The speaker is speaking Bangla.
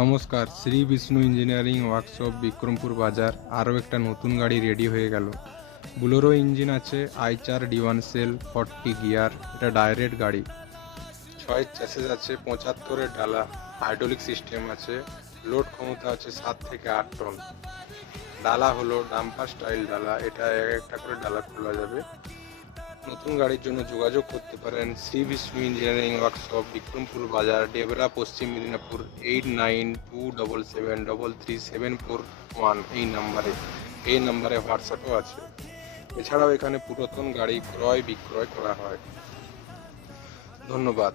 নমস্কার, শ্রী বিষ্ণু ইঞ্জিনিয়ারিং ওয়ার্কশপ বিক্রমপুর বাজার। আরও একটা নতুন গাড়ি রেডি হয়ে গেল। বুলোরো ইঞ্জিন আছে, আইচার D1 সেল, 40 গিয়ার, এটা ডাইরেক্ট গাড়ি। 6 চ্যাসিস আছে, 75-এর ডালা, হাইড্রোলিক সিস্টেম আছে, লোড ক্ষমতা আছে 7 থেকে 8 টন। ডালা হলো ডাম্পার স্টাইল ডালা, এটা এক একটা করে ডালা খোলা যাবে। নতুন গাড়ির জন্য যোগাযোগ করতে পারেন শ্রী বিষ্ণু ইঞ্জিনিয়ারিং ওয়ার্কশপ বিক্রমপুর বাজার, ডেবরা, পশ্চিম মেদিনীপুর 8927333741 এই নাম্বারে হোয়াটসঅ্যাপও আছে। এছাড়াও এখানে পুরাতন গাড়ি ক্রয় বিক্রয় করা হয়। ধন্যবাদ।